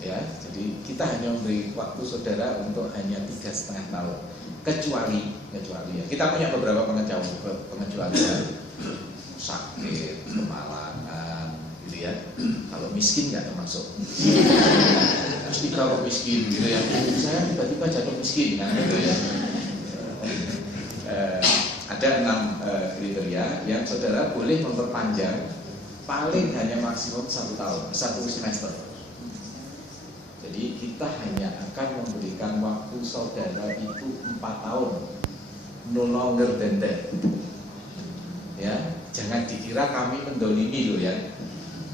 Ya, jadi kita hanya memberi waktu saudara untuk hanya 3,5 tahun. Kecuali ya, kita punya beberapa pengecualian, sakit, kemalangan, gitu ya. Kalau miskin nggak termasuk. Terus kalau miskin, gitu ya. Saya tiba-tiba jatuh miskin, nah gitu ya. Ada 6 kriteria yang saudara boleh memperpanjang paling hanya maksimum 1 tahun, 1 semester. Jadi kita hanya akan memberikan waktu saudara itu 4 tahun, no longer than that. Ya, jangan dikira kami mendolimi loh ya.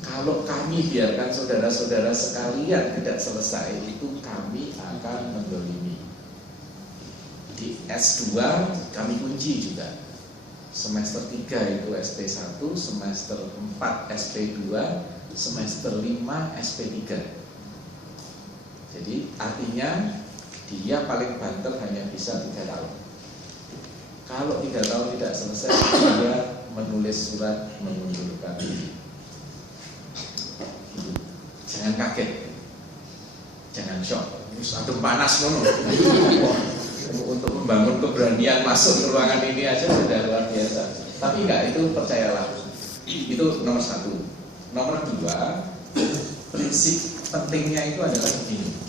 Kalau kami biarkan saudara-saudara sekalian tidak selesai, itu kami akan mendolimi. Di S2 kami kunci juga. Semester 3 itu SP1, semester 4 SP2, semester 5 SP3. Jadi artinya dia paling banter hanya bisa 3 tahun. Kalau 3 tahun tidak selesai, dia menulis surat mengundurkan diri. Jangan kaget, jangan shock. Aduh panas loh. Untuk membangun keberanian masuk ke ruangan ini aja sudah luar biasa. Tapi enggak, itu percayalah. Itu nomor 1. Nomor 2, prinsip pentingnya itu adalah begini.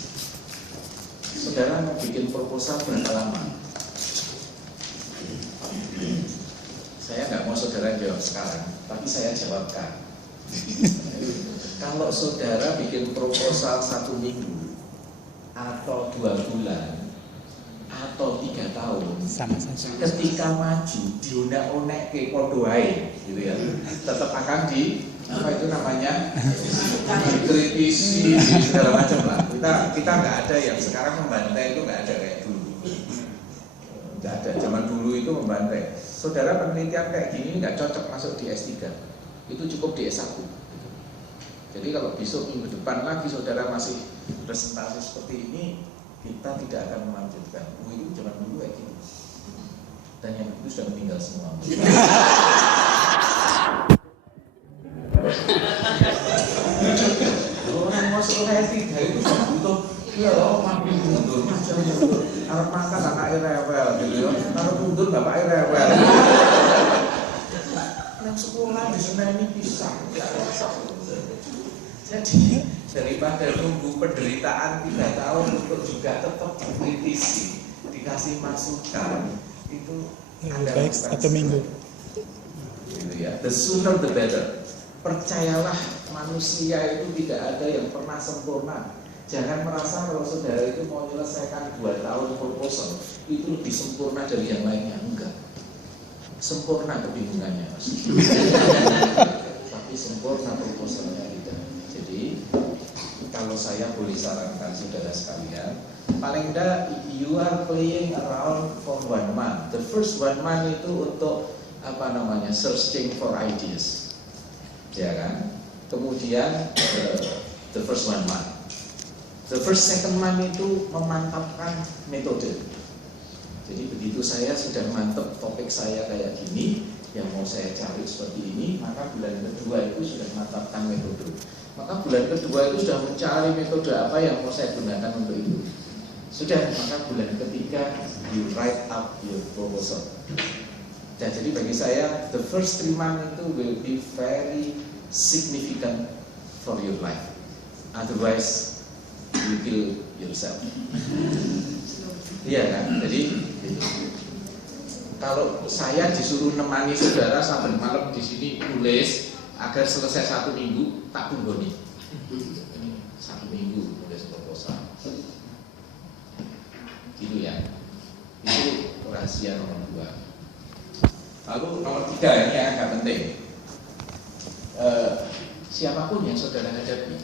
Saudara mau bikin proposal berapa lama? Saya nggak mau saudara jawab sekarang, tapi saya jawabkan. Kalau saudara bikin proposal 1 minggu, atau 2 bulan, atau 3 tahun, sama saja. Ketika maju diunek-unek ke podoai, gitu ya, tetap akan apa itu namanya, dikritisi segala macam lah. Kita nggak ada yang sekarang membantai, itu nggak ada kayak dulu. Nggak ada. Zaman dulu itu membantai. Saudara penelitian kayak gini nggak cocok masuk di S3. Itu cukup di S1. Jadi kalau besok minggu depan lagi saudara masih presentasi seperti ini, kita tidak akan melanjutkan. Itu zaman dulu kayak gini. Dan yang itu sudah meninggal semua. Orang masuk S3 itu butuh ya makin mundur, macam mundur. Harus makan anaknya rewel, gitu ya. Harus mundur bapaknya rewel. Anak sekolah di Semen pisah. Jadi daripada nunggu penderitaan 3 tahun untuk juga tetap dikritisi, dikasih masukan, itu baik 1 minggu. Gitu ya. The sooner the better. Percayalah, manusia itu tidak ada yang pernah sempurna. Jangan merasa kalau saudara itu mau menyelesaikan 2 tahun proposal itu lebih sempurna dari yang lainnya. Enggak. Sempurna kebingungannya, Mas. Tapi sempurna proposalnya tidak. Jadi kalau saya boleh sarankan saudara sekalian, paling enggak you are playing around for 1 month. The first 1 month itu untuk searching for ideas, ya kan? Kemudian the first 1 month, the first 2nd month itu memantapkan metode. Jadi begitu saya sudah mantap topik saya kayak gini, yang mau saya cari seperti ini, maka bulan kedua itu sudah memantapkan metode. Maka bulan kedua itu sudah mencari metode apa yang mau saya gunakan untuk itu. Sudah, maka bulan ketiga you write up your proposal. Dan jadi bagi saya the first 3 months itu will be very significant for your life. Otherwise you kill yourself. Iya kan? Jadi gitu. Kalau saya disuruh nemani saudara sampai malam di sini tulis agar selesai 1 minggu, tak tunggoni. Ini 1 minggu nulis proposal. Gitu ya. Itu rahasia nomor 2. Lalu nomor 3 ini yang agak penting. Siapapun yang saudara hadapi,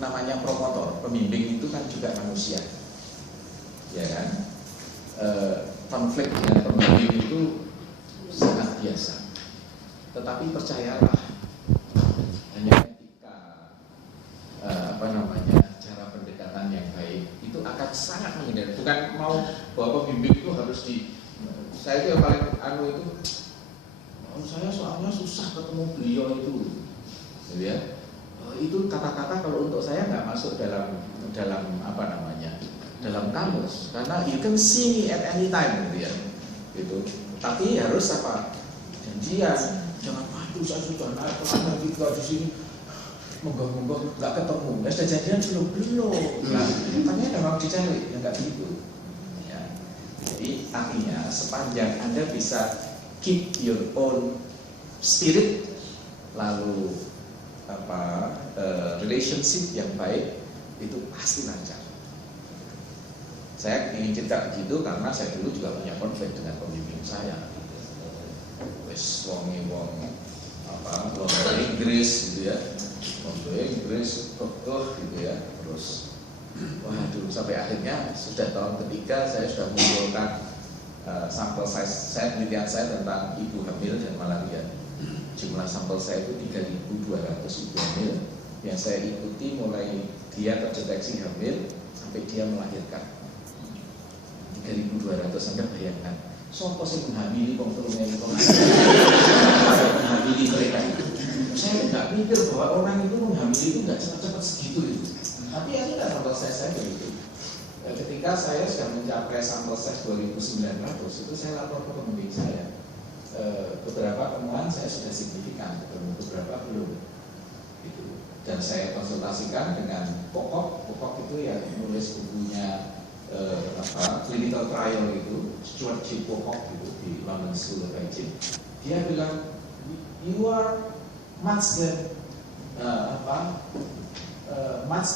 namanya promotor, pembimbing itu kan juga manusia, ya kan? Konflik dengan pembimbing itu sangat biasa. Tetapi percayalah, hanya ketika cara pendekatan yang baik itu akan sangat menghindari. Bukan mau bahwa pembimbing itu harus saya itu yang paling itu. Saya soalnya susah ketemu beliau itu, gitu ya. itu kata-kata kalau untuk saya nggak masuk dalam apa namanya, dalam kamus, karena you can see me at any time gitu ya, gitu. Tapi harus apa, janjian, jangan waduh saya sudah naik kelana gitu di sini, moga-moga nggak ketemu, ya sudah janjian belum, nah tapi memang dicari, ya nggak gitu. Ya. Jadi artinya sepanjang Anda bisa keep your own spirit, lalu relationship yang baik, itu pasti lancar. Saya ingin cerita begitu karena saya dulu juga punya konflik dengan pembimbing saya. Wes wong Inggris gitu ya, Inggris gitu ya, terus waduh sampai akhirnya sudah tahun ketiga saya sudah mengumpulkan sampel penelitian saya tentang ibu hamil dan malaria. Jumlah sampel saya itu 3.200 ibu hamil yang saya ikuti mulai dia terdeteksi hamil sampai dia melahirkan. 3.200, Anda bayangkan sopo sih menghamili komputernya itu menghamili mereka itu. Saya nggak mikir bahwa orang itu menghamili itu nggak cepat-cepat segitu itu. Tapi ya tidak, sampel saya begitu. Ketika saya sudah mencapai sampel size 2.900 itu saya lapor ke pembimbing saya. Beberapa temuan saya sudah signifikan, beberapa belum. Gitu. Dan saya konsultasikan dengan Pokok itu yang menulis bukunya clinical trial itu, Stuart G. Pokok itu di London School of Hygiene. Dia bilang, you are much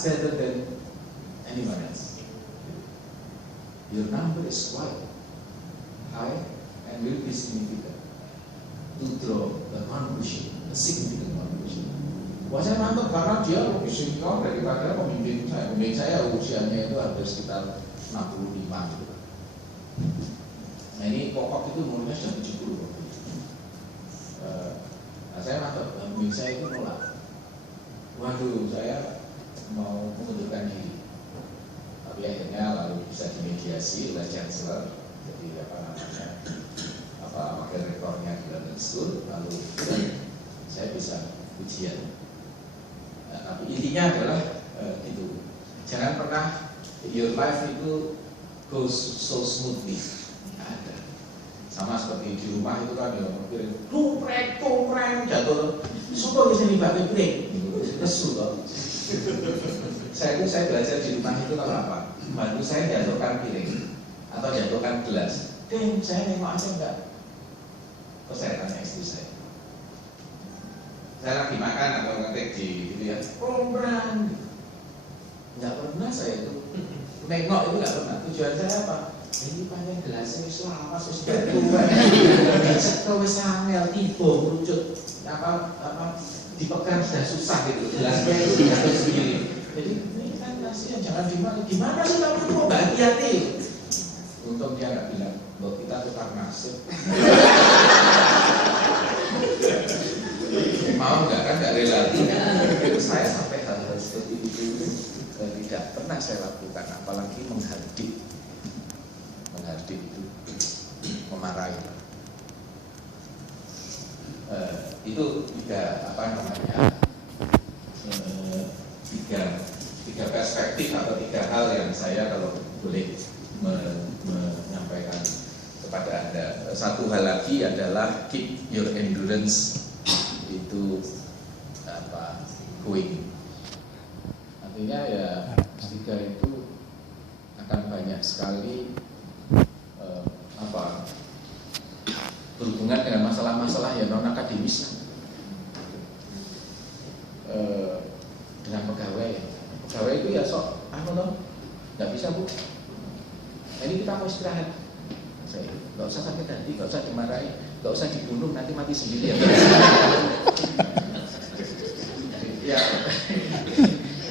better than anyone else. Your number is quite high and will be significant to draw the conclusion, a significant conclusion. Wah, saya mantap karena dia lebih senior daripada pembimbing saya. Pembimbing saya usianya itu hampir sekitar 65 gitu. Nah ini Pokok itu umurnya sudah 70 waktu itu. Nah saya mantap, pembimbing saya itu nolak. Waduh, saya mau mengundurkan diri. Tapi akhirnya lalu bisa dimediasi oleh Chancellor, jadi wakil rektornya di London School, lalu saya bisa ujian. Nah, tapi intinya adalah itu, jangan pernah your life itu goes so smoothly. Ada. Sama seperti di rumah itu kan ya, tungkrek jatuh, suka di sini pakai brake, lesu loh. Saya belajar di rumah itu kalau apa? Bantu saya jatuhkan piring atau jatuhkan gelas. Saya nengok aja enggak. Terus saya tanya istri saya. Saya lagi makan atau ngetik di gitu ya. Program. Enggak pernah saya itu. Nengok itu enggak pernah. Tujuan saya apa? Ini panjang gelasnya wis lawas wis jatuh. Cek wis angel tiba merucut dipegang sudah susah gitu. Gelasnya itu jatuh sendiri. Jadi ini kan kasihan, jangan gimana sih kamu itu mau hati-hati. Untung dia nggak bilang, buat kita tukar nasib. Mau nggak kan nggak rela. Saya sampai hal-hal seperti itu tidak pernah saya lakukan, apalagi menghardik itu, memarahi. Itu tiga perspektif atau tiga hal yang saya kalau boleh menyampaikan kepada Anda. Satu hal lagi adalah keep your endurance itu going. Artinya ya tiga itu akan banyak sekali berhubungan dengan masalah-masalah yang non akademis. Dengan pegawai itu ya sok nggak bisa Bu. Ini kita mau istirahat. Nggak usah sakit hati, nggak usah dimarahi, nggak usah dibunuh, nanti mati sendiri ya.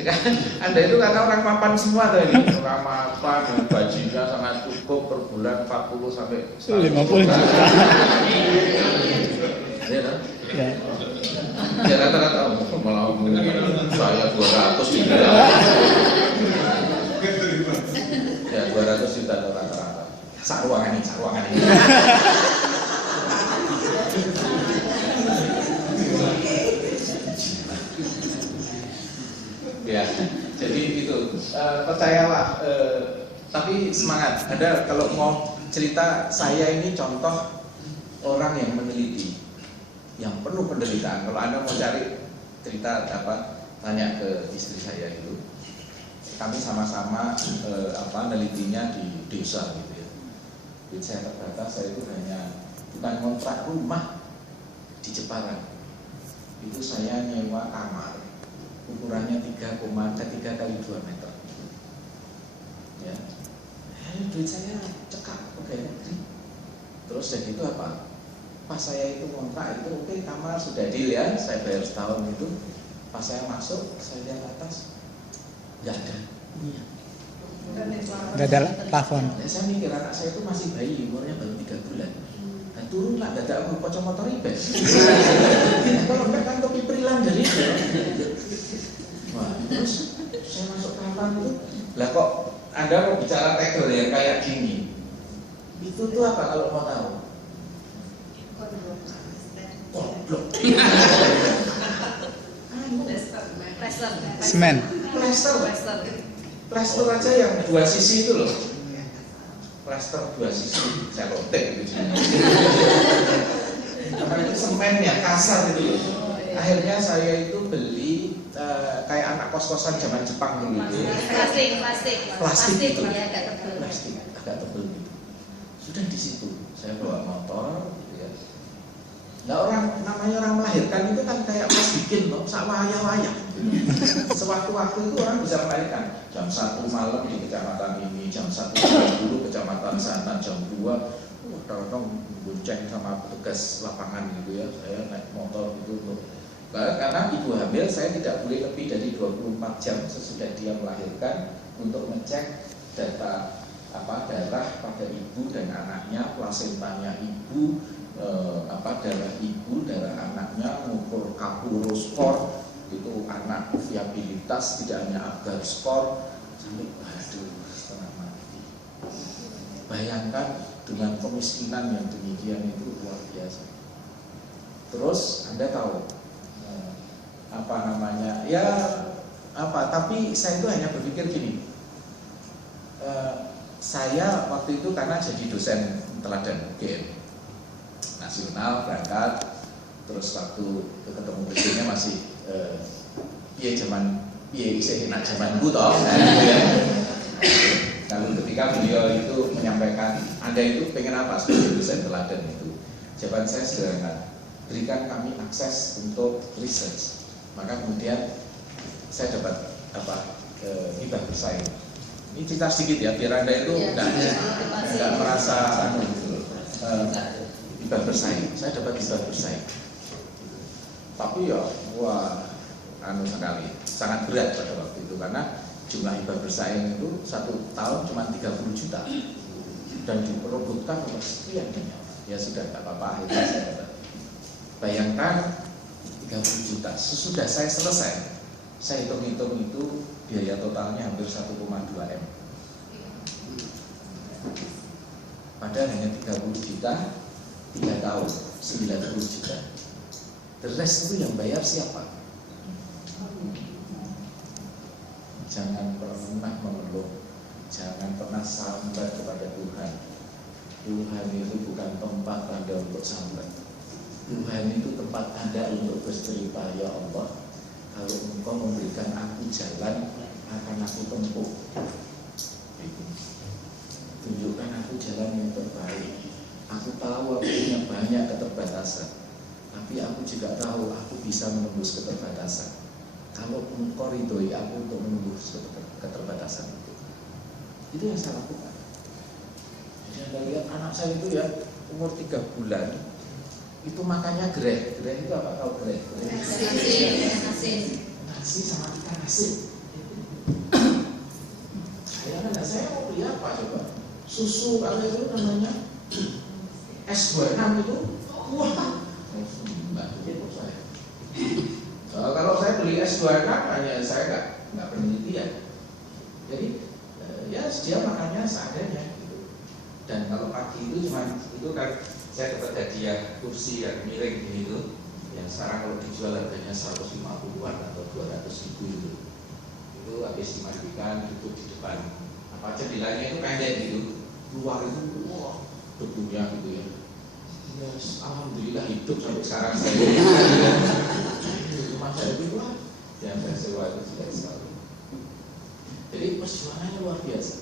Ya, kan Anda itu karena orang mapan semua tadi, orang mapan, gajinya sangat cukup per bulan 40 sampai 50 juta. Ya, ya rata-rata malah saya 200 juta. Ya 200 juta rata-rata. Sak ruangan ini. Ya, jadi itu percayalah. Tapi semangat. Ada kalau mau cerita, saya ini contoh orang yang meneliti, yang penuh penderitaan. Kalau Anda mau cari cerita tanya ke istri saya itu. Kami sama-sama nelitinya di desa gitu ya. Duit saya terbatas, saya itu hanya bukan kontrak rumah di Jepara. Itu saya nyewa kamar ukurannya 3 kali 2 meter. Ya. Duit saya cekak pegawai negeri. Terus jadi itu apa? Pas saya itu kontrak itu oke, kamar sudah deal ya, saya bayar setahun itu. Pas saya masuk, saya lihat atas nggak ada. Nggak ada plafon. Ya, saya mikir anak saya itu masih bayi, umurnya baru 3 bulan. Dan turun lah, nggak ada pocong motor ribet. Kalau enggak kan topi perilan dari itu. Wah, terus saya masuk kamar itu, lah kok Anda mau bicara tegel yang kayak gini? Itu tuh apa kalau mau tahu? Goblok. Semen. Plester aja yang 2 sisi itu loh. Plester 2 sisi, selotip gitu. Karena itu semennya kasar gitu loh. Akhirnya saya itu beli kayak anak kos-kosan zaman Jepang dulu gitu. Plastik itu. Plastik agak tebal gitu. Sudah di situ saya bawa motor gitu ya. Nah namanya orang melahirkan itu kan kayak pas bikin loh, sak wayah-wayah gitu. Sewaktu-waktu itu orang bisa melahirkan jam 1 malam di kecamatan ini, jam 1.30 kecamatan sana, jam 2 orang bonceng sama petugas lapangan gitu ya. Saya naik motor gitu. Karena ibu hamil saya tidak boleh lebih dari 24 jam sesudah dia melahirkan untuk ngecek data darah pada ibu dan anaknya, plasentanya ibu, darah ibu, darah anaknya, mengukur kapuro skor itu anak viabilitas, tidak hanya agar skor sampai setengah mati. Bayangkan dengan kemiskinan yang demikian itu luar biasa. Terus Anda tahu tapi saya itu hanya berpikir gini. Saya waktu itu karena jadi dosen teladan UGM nasional berangkat, terus waktu ketemu dosennya masih zamanku toh. Lalu ketika beliau itu menyampaikan, Anda itu pengen apa sebagai dosen teladan itu? Jawaban saya sederhana, berikan kami akses untuk research. Maka kemudian saya dapat hibah bersaing. Ini cerita sedikit ya, biar Anda itu enggak merasa hibah bersaing. Saya dapat hibah bersaing. Tapi ya, sekali, sangat berat pada waktu itu karena jumlah hibah bersaing itu 1 tahun cuma 30 juta dan diperebutkan oleh sekian banyak. Ya sudah, tak apa-apa, akhirnya saya dapat. Bayangkan 30 juta. Sesudah saya selesai, saya hitung-hitung itu biaya totalnya hampir 1,2 M. Padahal hanya 30 juta, 3 tahun, 90 juta. The rest itu yang bayar siapa? Jangan pernah mengeluh, jangan pernah sambat kepada Tuhan. Tuhan itu bukan tempat Anda untuk sambat. Tuhan itu tempat Anda untuk bercerita, ya Allah, kalau Engkau memberikan aku jalan, akan aku tempuh. Tunjukkan aku jalan yang terbaik. Aku tahu aku punya banyak keterbatasan, tapi aku juga tahu aku bisa menembus keterbatasan. Kalau Engkau ridhoi aku untuk menembus keterbatasan itu yang saya lakukan. Jadi Anda lihat anak saya itu ya umur 3 bulan itu makannya gereh. Gereh itu apa? Tahu gereh? Nasi sama ikan asin. Saya mau beli apa coba? Susu apa itu namanya? S26 itu. Wah, enggak begitu saya. Kalau saya beli S26 hanya saya nggak penelitian. Jadi ya dia makannya seadanya gitu. Dan kalau pagi itu kan saya dapat hadiah kursi yang miring gini itu, yang sekarang kalau dijual harganya 150-an atau 200.000 itu. habis dimandikan duduk di depan apa jendelanya itu pendek gitu, luar itu wah debunya gitu ya. Yes, alhamdulillah hidup sampai sekarang saya. Rumah saya itu lah yang saya sewa itu sudah sekali. Jadi perjuangannya luar biasa.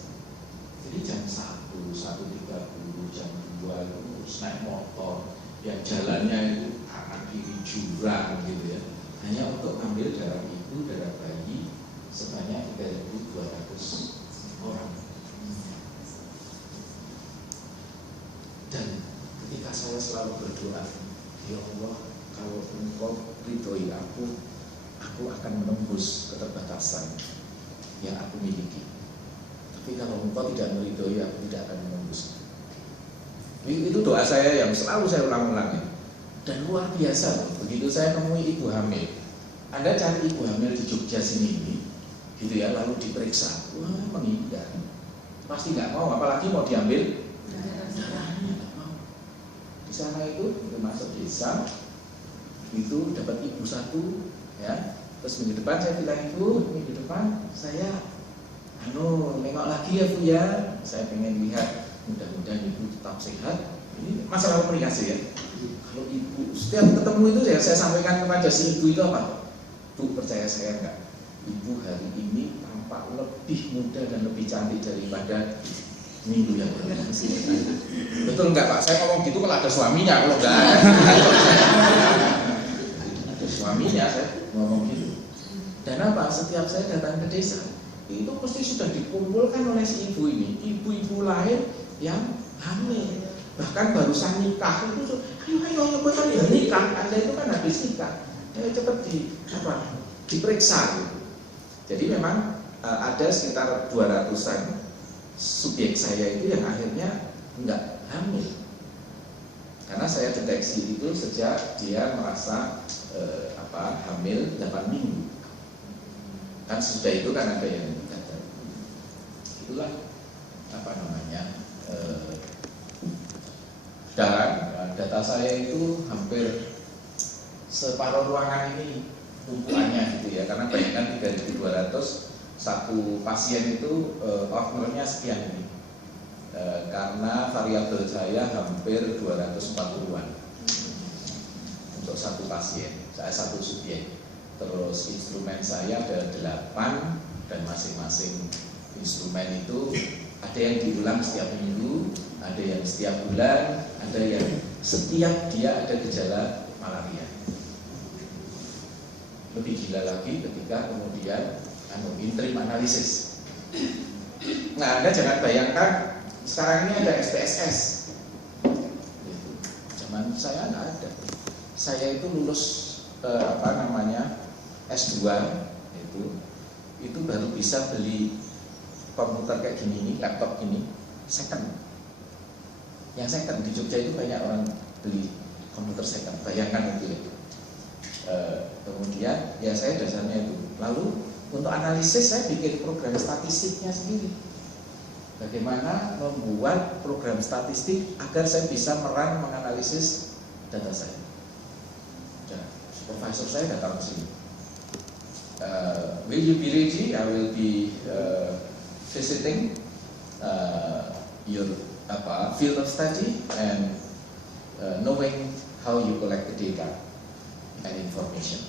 Jadi jam 1, 1.30, jam 2 itu naik motor, yang jalannya itu kanan kiri jurang gitu ya. Hanya untuk ambil darah ibu, darah bayi sebanyak 3.200 orang. Dan ketika saya selalu berdoa, ya Allah, kalau Engkau ridhoi aku akan menembus keterbatasan yang aku miliki. Tapi kalau Engkau tidak meridhoi, aku tidak akan menembus. Itu doa saya yang selalu saya ulang-ulang ya. Dan luar biasa, begitu saya nemui ibu hamil. Anda cari ibu hamil di Jogja sini ini, gitu ya, lalu diperiksa, wah menghindar, pasti nggak mau, apalagi mau diambil darahnya. Di sana itu masuk desa, itu dapat ibu satu, ya. Terus minggu depan saya bilang ibu, minggu depan saya, nengok lagi ya bu ya, saya pengen lihat, mudah-mudahan ibu tetap sehat. Ini masalah komunikasi ya. Kalau ibu setiap ketemu itu saya sampaikan kepada si ibu itu apa? Bu, percaya saya enggak? Ibu hari ini tampak lebih muda dan lebih cantik daripada minggu yang lalu. Betul enggak Pak? Saya ngomong gitu kalau ada suaminya, kalau enggak ada suaminya saya ngomong gitu. Dan apa? Setiap saya datang ke desa itu pasti sudah dikumpulkan oleh si ibu ini, ibu-ibu lain yang hamil. Bahkan barusan nikah itu, ayo nyobakan ya nikah, Anda itu kan habis nikah, cepat diperiksa gitu. Jadi memang ada sekitar 200-an subjek saya itu yang akhirnya enggak hamil. Karena saya deteksi itu sejak dia merasa hamil 8 minggu. Kan sudah itu kan ada yang kata. Itulah data saya itu hampir separuh ruangan ini tumpuannya gitu ya, karena bayangkan 3.200 satu pasien itu outnornya sekian ini, karena variabel saya hampir 240-an untuk satu pasien, saya satu subjek. Terus instrumen saya ada 8 dan masing-masing instrumen itu ada yang diulang setiap minggu, ada yang setiap bulan, ada yang setiap dia ada gejala malaria. Lebih gila lagi ketika kemudian interim analisis. Nah, Anda jangan bayangkan sekarang ini ada SPSS. Zaman saya nggak ada. Saya itu lulus S2 itu baru bisa beli komputer kayak gini nih, laptop gini, second. Yang second di Jogja itu banyak orang beli komputer second. Bayangkan itu ya. Kemudian ya saya dasarnya itu. Lalu untuk analisis saya bikin program statistiknya sendiri. Bagaimana membuat program statistik agar saya bisa menganalisis data saya. Dan supervisor saya datang ke sini. Will you be ready? I will be visiting your field of study and knowing how you collect the data and information.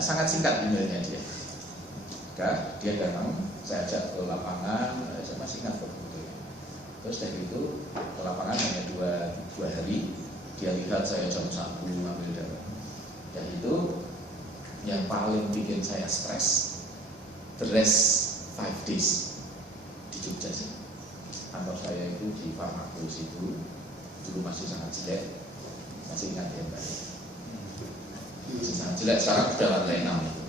Sangat singkat emailnya dia. Dia datang, saya ajak ke lapangan, saya masih ingat fotonya. Terus dari itu ke lapangan hanya dua hari. Dia lihat saya jam 1 ambil darah. Dan itu yang paling bikin saya stres. The rest 5 days di Jogja sih. Kantor saya itu di Farmakus itu dulu masih sangat jelek, masih ingat ya Mbak. Masih sangat jelek, sekarang sudah lantai 6 itu.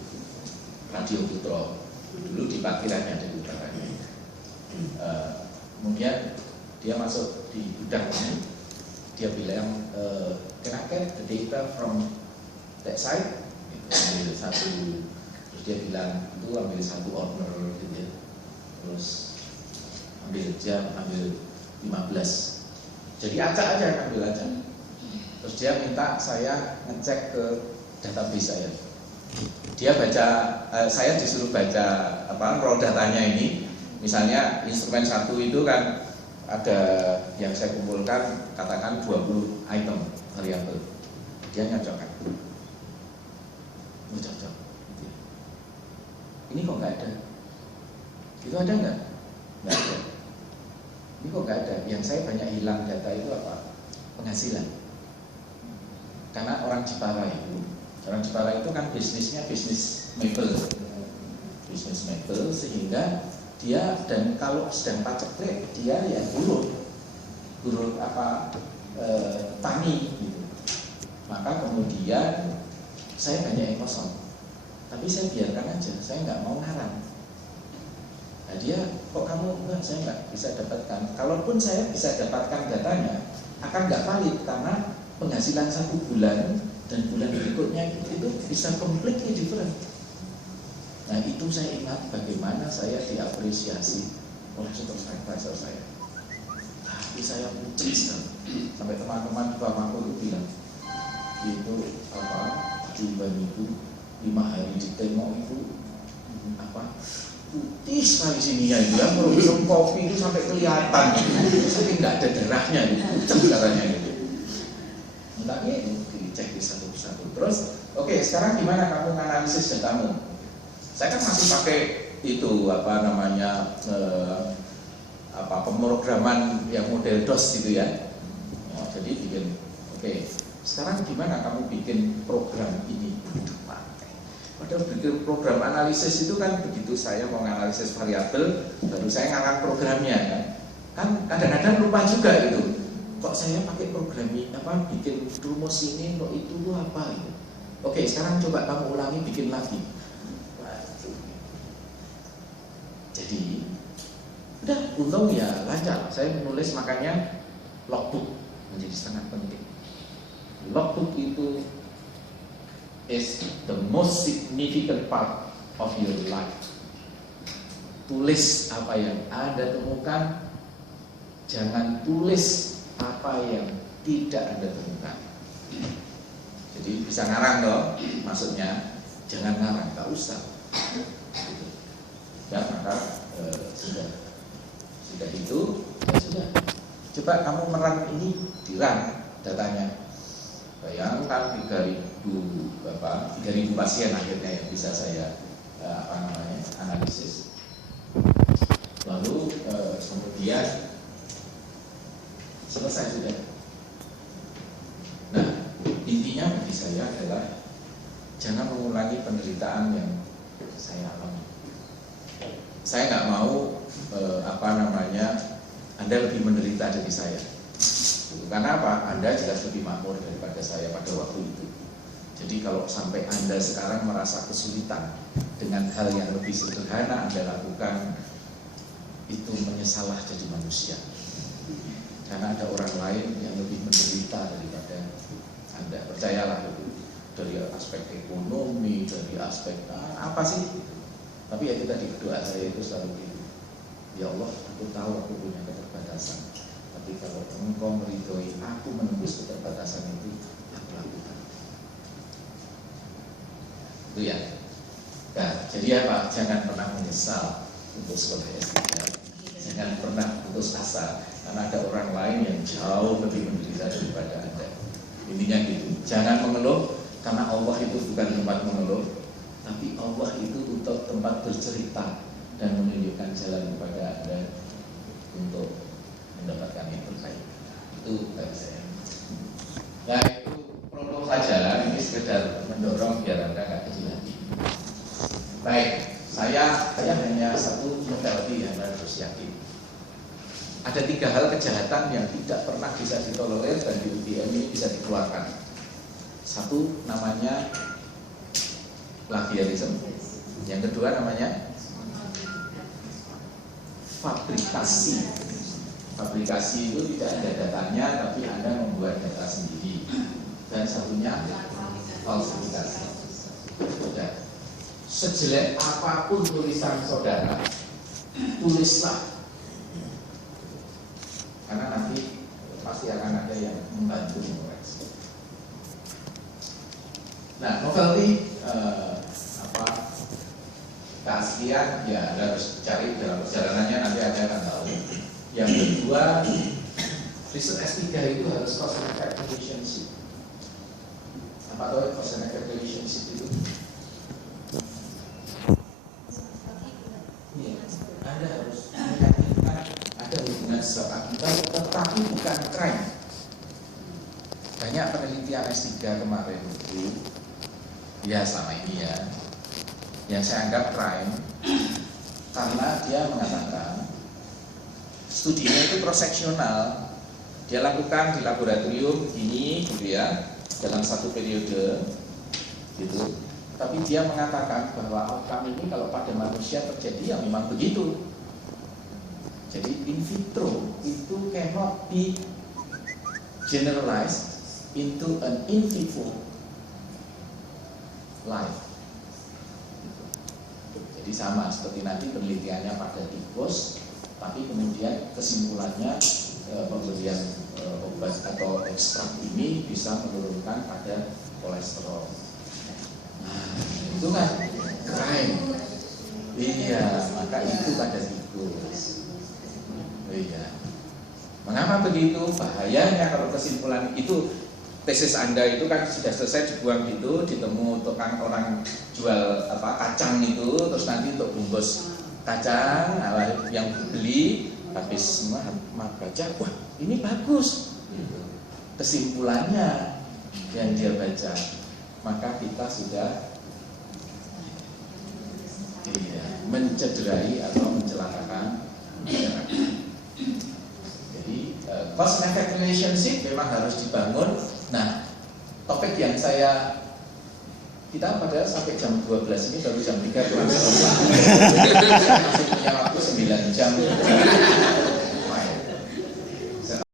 Radio Putro dulu di parkirannya ada di utaranya. Kemudian dia masuk di gudang ini, dia bilang, can I get the data from that side? Ambil satu, terus dia bilang itu ambil satu order gitu ya. Terus ambil jam, ambil 15. Jadi acak aja, ambil acak. Terus dia minta saya ngecek ke database saya. Dia baca, saya disuruh baca raw datanya ini. Misalnya instrumen 1 itu kan ada yang saya kumpulkan, katakan 20 item variabel. Dia nyocokkan. Cocok. Ini kok nggak ada? Itu ada nggak? Nggak ada. Ini kok nggak ada? Yang saya banyak hilang data itu apa? Penghasilan. Karena orang Jepara itu kan bisnisnya bisnis mebel, sehingga dia, dan kalau sedang paceklik dia ya gurun tani gitu. Maka kemudian saya banyak yang kosong, tapi saya biarkan aja, saya nggak mau ngarang. Nah dia, kok kamu enggak, saya nggak bisa dapatkan. Kalaupun saya bisa dapatkan datanya, akan nggak valid karena penghasilan 1 bulan dan bulan berikutnya itu bisa completely different. Nah itu saya ingat bagaimana saya diapresiasi oleh supervisor saya. Tapi saya putus sampai teman-teman di bawahku itu bilang, itu Juban itu 5 hari di tengok itu putih sekali sini ya, dia kalau minum kopi itu sampai kelihatan, tapi nggak ada darahnya, pucat katanya gitu. Tapi dicek di satu-satu. Terus, oke, sekarang gimana kamu menganalisis datamu? Saya kan masih pakai itu pemrograman yang model DOS gitu ya. Jadi bikin, oke, sekarang gimana kamu bikin program ini? Padahal bikin program analisis itu kan begitu saya mau analisis variabel, baru saya ngarang programnya kan kadang-kadang lupa juga gitu. Kok saya pakai program ini, bikin rumus ini, kok itu apa gitu. Oke, sekarang coba kamu ulangi, bikin lagi. Jadi udah, untung ya lancar. Saya menulis, makanya logbook menjadi sangat penting. Logbook itu is the most significant part of your life. Tulis apa yang Anda temukan, jangan tulis apa yang tidak Anda temukan. Jadi bisa ngarang dong, maksudnya jangan ngarang, nggak usah. Ya maka sudah itu, ya sudah. Coba kamu merang ini, dirang datanya. Bayangkan 3.000 pasien akhirnya yang bisa saya analisis. Lalu kemudian selesai sudah. Nah, intinya bagi saya adalah jangan mengulangi penderitaan yang saya alami. Saya nggak mau Anda lebih menderita dari saya. Karena apa? Anda jelas lebih makmur daripada saya pada waktu itu. Jadi kalau sampai Anda sekarang merasa kesulitan dengan hal yang lebih sederhana Anda lakukan, itu menyesalah jadi manusia. Karena ada orang lain yang lebih menderita daripada Anda. Percayalah itu. Dari aspek ekonomi, dari aspek apa sih? Tapi ya itu tadi, doa saya itu selalu gitu. Ya Allah, aku tahu aku punya keterbatasan. Tapi kalau Engkau meridhoi aku menembus keterbatasan itu, aku lakukan. Itu ya. Nah, jadi apa? Jangan pernah menyesal untuk sekolah S3. Jangan pernah putus asa, karena ada orang lain yang jauh lebih menderita daripada Anda. Intinya gitu. Jangan mengeluh, karena Allah itu bukan tempat mengeluh, tapi Allah itu untuk tempat bercerita dan menunjukkan jalan kepada Anda untuk mendapatkan yang terbaik. Itu dari saya. Nah itu prolog saja, ini sekedar mendorong biar Anda nggak kecil hati. Baik, saya hanya satu novelty yang harus yakin. Ada 3 hal kejahatan yang tidak pernah bisa ditolerir dan di UGM ini bisa dikeluarkan. Satu namanya plagiarisme. Yang kedua namanya fabrikasi. Fabrikasi itu tidak ada datanya, tapi Anda membuat data sendiri. Dan satunya falsifikasi. Sudah. Sejelek apapun tulisan saudara, tulislah. Karena nanti pasti akan ada yang membantu mengoreksi. Nah, novelty keaslian ya harus cari dalam perjalanannya, nanti Anda akan tahu. Yang kedua, riset S3 itu harus cost and effect relationship. Apa tahu cost and effect relationship itu? Iya, Anda harus meyakinkan ada hubungan sebab akibat, tetapi bukan crime. Banyak penelitian S3 kemarin itu, ya selama ini ya, yang saya anggap crime karena dia mengatakan studinya itu cross-seksional, dia lakukan di laboratorium ini gitu ya dalam satu periode gitu, tapi dia mengatakan bahwa outcome ini kalau pada manusia terjadi ya memang begitu. Jadi in vitro itu cannot be generalized into an in vivo life. Jadi sama seperti nanti penelitiannya pada tikus, tapi kemudian kesimpulannya pemberian obat atau ekstrak ini bisa menurunkan kadar kolesterol. Nah, itu kan crime. Iya, maka itu pada tikus. Iya. Mengapa begitu? Bahayanya kalau kesimpulan itu, tesis Anda itu kan sudah selesai dibuang gitu, ditemu tukang orang jual kacang itu, terus nanti untuk bungkus kacang yang beli habis baca, wah ini bagus, kesimpulannya yang dia baca, maka kita sudah mencederai atau mencelakakan masyarakat. Jadi cost and effect relationship memang harus dibangun. Nah, topik yang kita padahal sampai jam 12 ini baru jam 3 pulang sekolah. Masih punya waktu 9 jam.